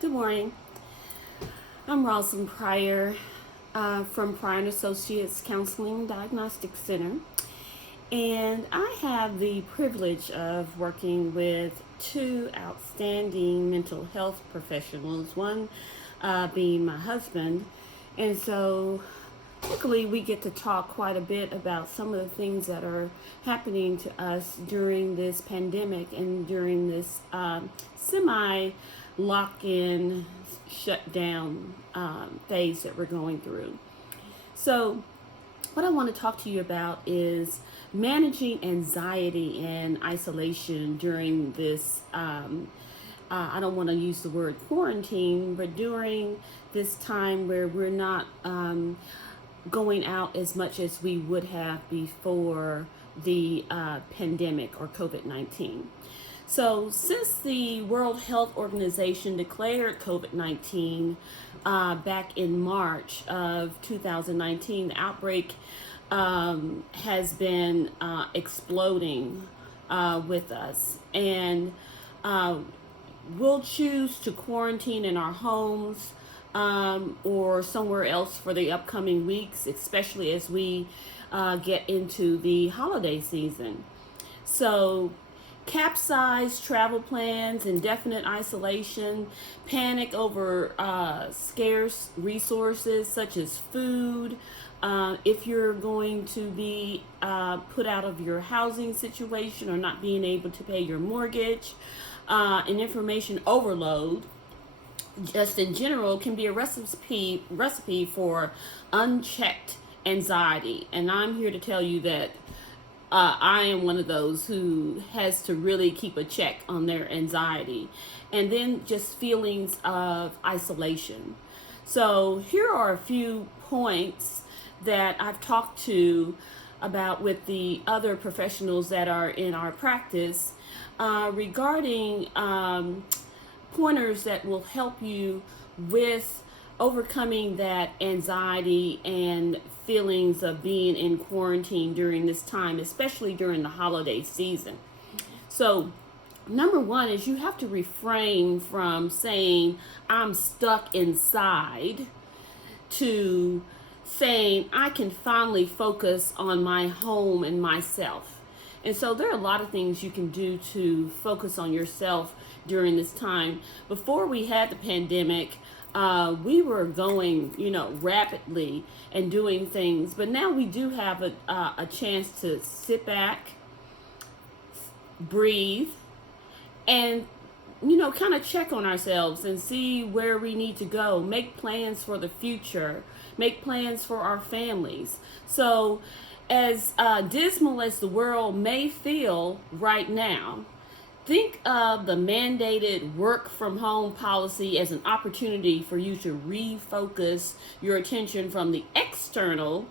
Good morning. I'm Rosalind Pryor from Pryor and Associates Counseling and Diagnostic Center, and I have the privilege of working with two outstanding mental health professionals. One being my husband, and so luckily we get to talk quite a bit about some of the things that are happening to us during this pandemic and during this semi lock-in shutdown phase that we're going through. So what I want to talk to you about is managing anxiety and isolation during this I don't want to use the word quarantine, but during this time where we're not going out as much as we would have before the pandemic or COVID-19. So, since the World Health Organization declared COVID-19 back in March of 2019, the outbreak has been exploding with us. And we'll choose to quarantine in our homes or somewhere else for the upcoming weeks, especially as we get into the holiday season. So, capsized travel plans, indefinite isolation, panic over scarce resources such as food. If you're going to be put out of your housing situation or not being able to pay your mortgage, and information overload, just in general, can be a recipe for unchecked anxiety. And I'm here to tell you that I am one of those who has to really keep a check on their anxiety, and then just feelings of isolation. So here are a few points that I've talked to about with the other professionals that are in our practice regarding pointers that will help you with overcoming that anxiety and feelings of being in quarantine during this time, especially during the holiday season. So, number one is you have to refrain from saying, I'm stuck inside, to saying, I can finally focus on my home and myself. And so there are a lot of things you can do to focus on yourself during this time. Before we had the pandemic, we were going, rapidly and doing things, but now we do have a chance to sit back, breathe, and kind of check on ourselves and see where we need to go, make plans for the future, make plans for our families. So as dismal as the world may feel right now, think of the mandated work from home policy as an opportunity for you to refocus your attention from the external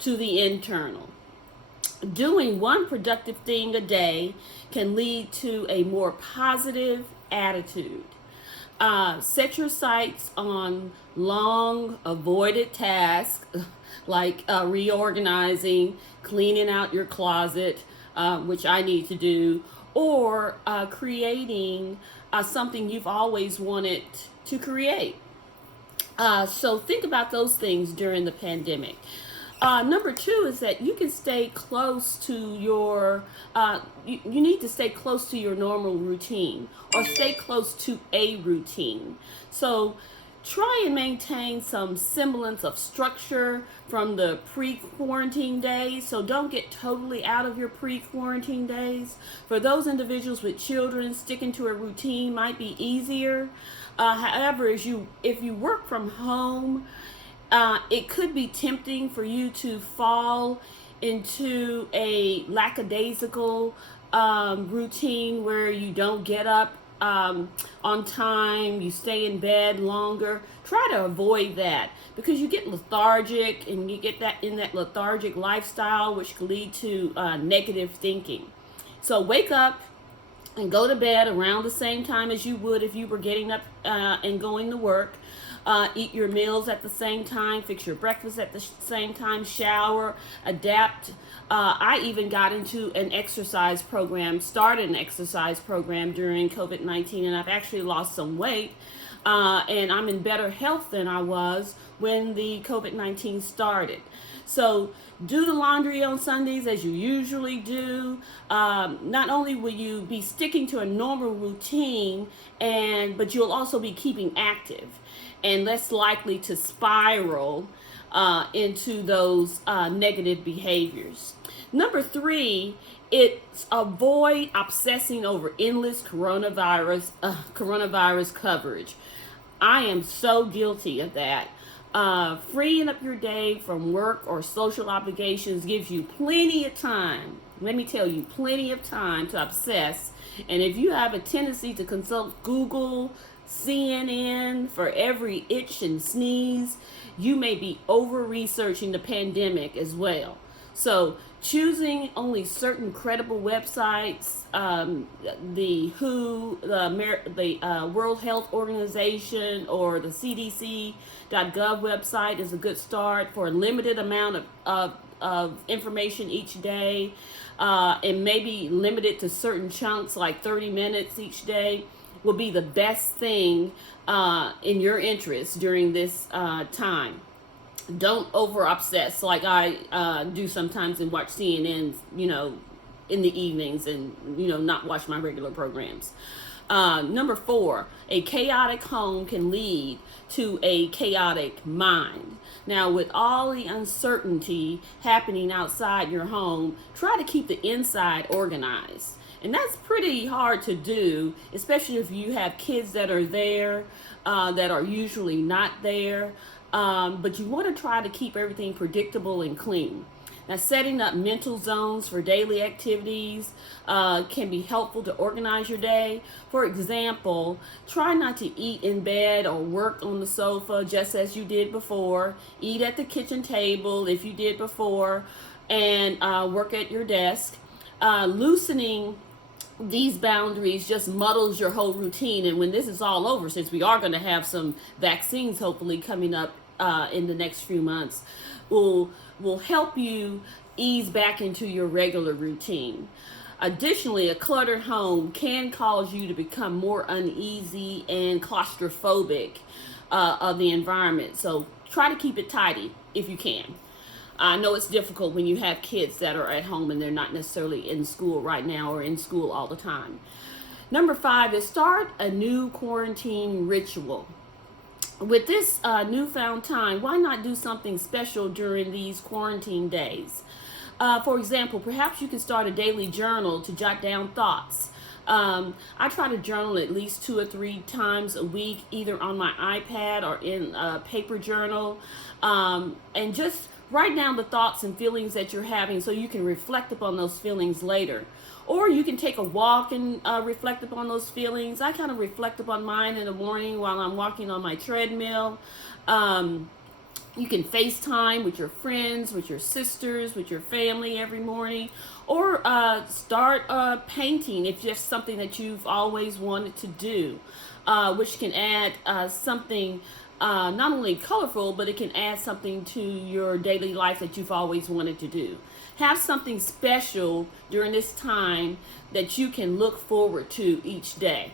to the internal. Doing one productive thing a day can lead to a more positive attitude. Set your sights on long avoided tasks like reorganizing, cleaning out your closet, which I need to do, or creating something you've always wanted to create. So think about those things during the pandemic. Number two is that you can stay close to your, you need to stay close to your normal routine or stay close to a routine. So try and maintain some semblance of structure from the pre-quarantine days. So don't get totally out of your pre-quarantine days. For those individuals with children, sticking to a routine might be easier. However, if you work from home, it could be tempting for you to fall into a lackadaisical routine where you don't get up on time, you stay in bed longer. Try to avoid that because you get lethargic and you get that in that lethargic lifestyle, which can lead to negative thinking. So wake up and go to bed around the same time as you would if you were getting up and going to work. eat your meals at the same time, fix your breakfast at the same time, shower, adapt. I even got into an exercise program, started an exercise program during COVID-19, and I've actually lost some weight. And I'm in better health than I was when the COVID-19 started. So do the laundry on Sundays as you usually do. Not only will you be sticking to a normal routine, but you'll also be keeping active and less likely to spiral into those negative behaviors. Number 3, it's avoid obsessing over endless coronavirus coverage. I am so guilty of that. Freeing up your day from work or social obligations gives you plenty of time. Let me tell you, plenty of time to obsess. And if you have a tendency to consult Google, CNN for every itch and sneeze, you may be over-researching the pandemic as well. So choosing only certain credible websites, the WHO, the World Health Organization, or the CDC.gov website is a good start for a limited amount of information each day, and maybe limited to certain chunks like 30 minutes each day will be the best thing in your interest during this time. Don't over obsess like I do sometimes and watch CNN, in the evenings and, not watch my regular programs. Number 4, a chaotic home can lead to a chaotic mind. Now, with all the uncertainty happening outside your home, try to keep the inside organized. And that's pretty hard to do, especially if you have kids that are there, that are usually not there. But you want to try to keep everything predictable and clean. Now, setting up mental zones for daily activities can be helpful to organize your day. For example, try not to eat in bed or work on the sofa just as you did before. Eat at the kitchen table if you did before, and work at your desk. Loosening these boundaries just muddles your whole routine. And when this is all over, since we are going to have some vaccines hopefully coming up in the next few months, will help you ease back into your regular routine. Additionally, a cluttered home can cause you to become more uneasy and claustrophobic of the environment. So try to keep it tidy if you can. I know it's difficult when you have kids that are at home and they're not necessarily in school right now or in school all the time. Number 5 is start a new quarantine ritual. With this newfound time, why not do something special during these quarantine days? For example, perhaps you can start a daily journal to jot down thoughts. I try to journal at least 2 or 3 times a week, either on my iPad or in a paper journal, and just write down the thoughts and feelings that you're having so you can reflect upon those feelings later. Or you can take a walk and reflect upon those feelings. I kind of reflect upon mine in the morning while I'm walking on my treadmill. You can FaceTime with your friends, with your sisters, with your family every morning. Or start painting if it's something that you've always wanted to do, which can add something not only colorful, but it can add something to your daily life that you've always wanted to do. Have something special during this time that you can look forward to each day.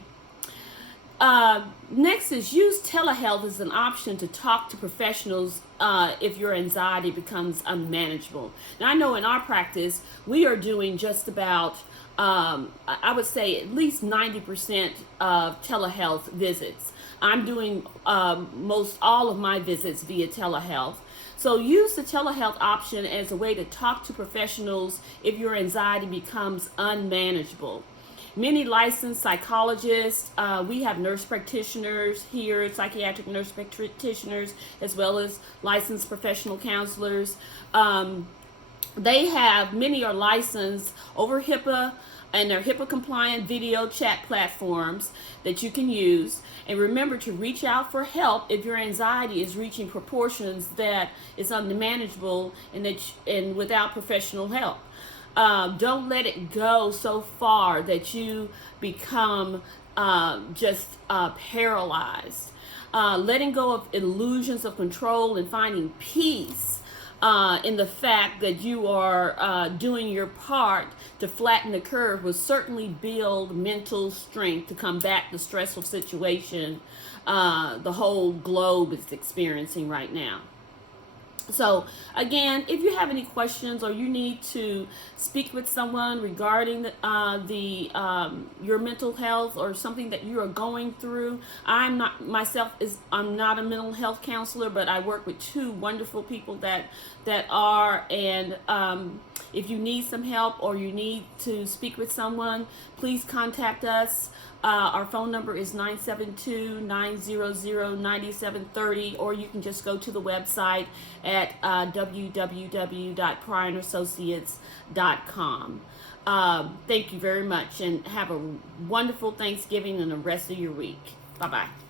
Next is use telehealth as an option to talk to professionals if your anxiety becomes unmanageable. Now, I know in our practice, we are doing just about, I would say at least 90% of telehealth visits. I'm doing most all of my visits via telehealth. So use the telehealth option as a way to talk to professionals if your anxiety becomes unmanageable. Many licensed psychologists, we have nurse practitioners here, psychiatric nurse practitioners, as well as licensed professional counselors. Many are licensed over HIPAA, and they're HIPAA compliant video chat platforms that you can use. And remember to reach out for help if your anxiety is reaching proportions that is unmanageable and without professional help. Don't let it go so far that you become just paralyzed. Letting go of illusions of control and finding peace in the fact that you are doing your part to flatten the curve will certainly build mental strength to combat the stressful situation the whole globe is experiencing right now. So again, if you have any questions or you need to speak with someone regarding your mental health or something that you are going through, I'm not a mental health counselor, but I work with two wonderful people that are, and if you need some help or you need to speak with someone, please contact us. Our phone number is 972-900-9730, or you can just go to the website at www.pryonassociates.com. Thank you very much, and have a wonderful Thanksgiving and the rest of your week. Bye-bye.